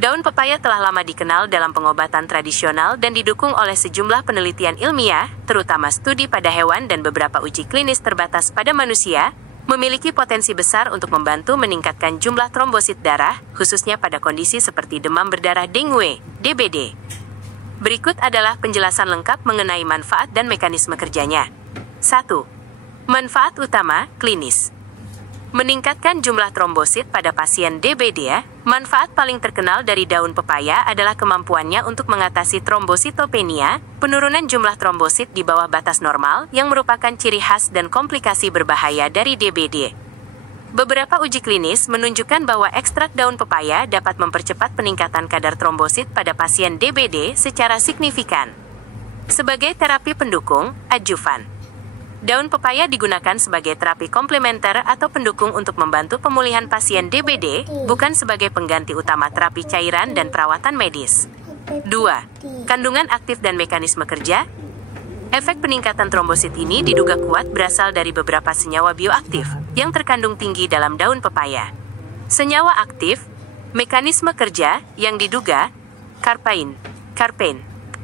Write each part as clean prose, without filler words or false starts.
Daun pepaya telah lama dikenal dalam pengobatan tradisional dan didukung oleh sejumlah penelitian ilmiah, terutama studi pada hewan dan beberapa uji klinis terbatas pada manusia, memiliki potensi besar untuk membantu meningkatkan jumlah trombosit darah, khususnya pada kondisi seperti demam berdarah dengue, DBD. Berikut adalah penjelasan lengkap mengenai manfaat dan mekanisme kerjanya. 1. Manfaat utama klinis. Meningkatkan jumlah trombosit pada pasien DBD. Manfaat paling terkenal dari daun pepaya adalah kemampuannya untuk mengatasi trombositopenia, penurunan jumlah trombosit di bawah batas normal yang merupakan ciri khas dan komplikasi berbahaya dari DBD. Beberapa uji klinis menunjukkan bahwa ekstrak daun pepaya dapat mempercepat peningkatan kadar trombosit pada pasien DBD secara signifikan. Sebagai terapi pendukung, adjuvan. Daun pepaya digunakan sebagai terapi komplementer atau pendukung untuk membantu pemulihan pasien DBD, bukan sebagai pengganti utama terapi cairan dan perawatan medis. 2. Kandungan aktif dan mekanisme kerja. Efek peningkatan trombosit ini diduga kuat berasal dari beberapa senyawa bioaktif yang terkandung tinggi dalam daun pepaya. Senyawa aktif, mekanisme kerja yang diduga, carpain,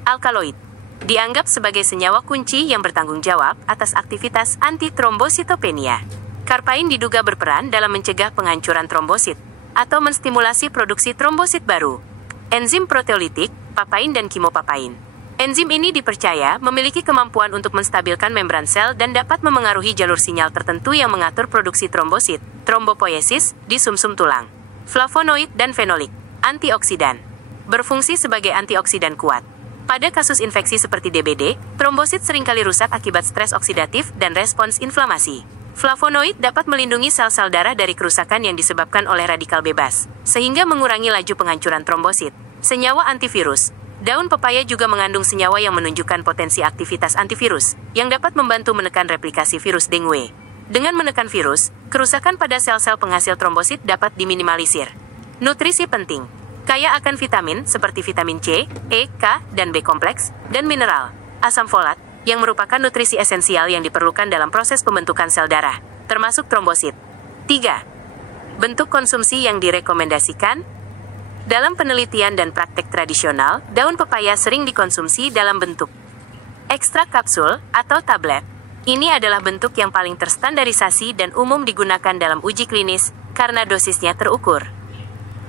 alkaloid, dianggap sebagai senyawa kunci yang bertanggung jawab atas aktivitas antitrombositopenia. Carpain diduga berperan dalam mencegah penghancuran trombosit atau menstimulasi produksi trombosit baru. Enzim proteolitik, papain dan kimopapain. Enzim ini dipercaya memiliki kemampuan untuk menstabilkan membran sel dan dapat memengaruhi jalur sinyal tertentu yang mengatur produksi trombosit, trombopoiesis, di sumsum tulang. Flavonoid dan fenolik, antioksidan. Berfungsi sebagai antioksidan kuat. Pada kasus infeksi seperti DBD, trombosit seringkali rusak akibat stres oksidatif dan respons inflamasi. Flavonoid dapat melindungi sel-sel darah dari kerusakan yang disebabkan oleh radikal bebas, sehingga mengurangi laju penghancuran trombosit. Senyawa antivirus. Daun pepaya juga mengandung senyawa yang menunjukkan potensi aktivitas antivirus, yang dapat membantu menekan replikasi virus dengue. Dengan menekan virus, kerusakan pada sel-sel penghasil trombosit dapat diminimalisir. Nutrisi penting. Kaya akan vitamin seperti vitamin C, E, K, dan B kompleks, dan mineral, asam folat, yang merupakan nutrisi esensial yang diperlukan dalam proses pembentukan sel darah, termasuk trombosit. 3. Bentuk konsumsi yang direkomendasikan. Dalam penelitian dan praktek tradisional, daun pepaya sering dikonsumsi dalam bentuk ekstrak kapsul atau tablet. Ini adalah bentuk yang paling terstandarisasi dan umum digunakan dalam uji klinis karena dosisnya terukur.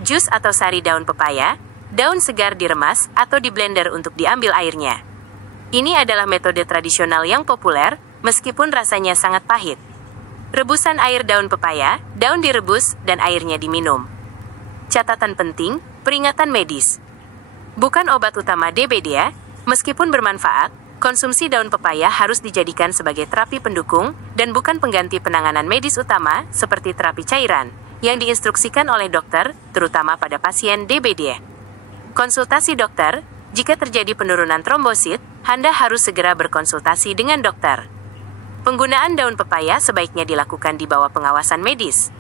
Jus atau sari daun pepaya, daun segar diremas atau diblender untuk diambil airnya. Ini adalah metode tradisional yang populer, meskipun rasanya sangat pahit. Rebusan air daun pepaya, daun direbus, dan airnya diminum. Catatan penting, peringatan medis. Bukan obat utama DBD, meskipun bermanfaat, konsumsi daun pepaya harus dijadikan sebagai terapi pendukung dan bukan pengganti penanganan medis utama seperti terapi cairan yang diinstruksikan oleh dokter, terutama pada pasien DBD. Konsultasi dokter. Jika terjadi penurunan trombosit, Anda harus segera berkonsultasi dengan dokter. Penggunaan daun pepaya sebaiknya dilakukan di bawah pengawasan medis.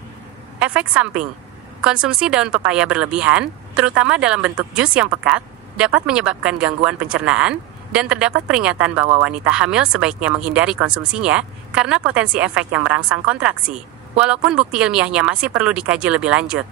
Efek samping. Konsumsi daun pepaya berlebihan, terutama dalam bentuk jus yang pekat, dapat menyebabkan gangguan pencernaan, dan terdapat peringatan bahwa wanita hamil sebaiknya menghindari konsumsinya karena potensi efek yang merangsang kontraksi. Walaupun bukti ilmiahnya masih perlu dikaji lebih lanjut.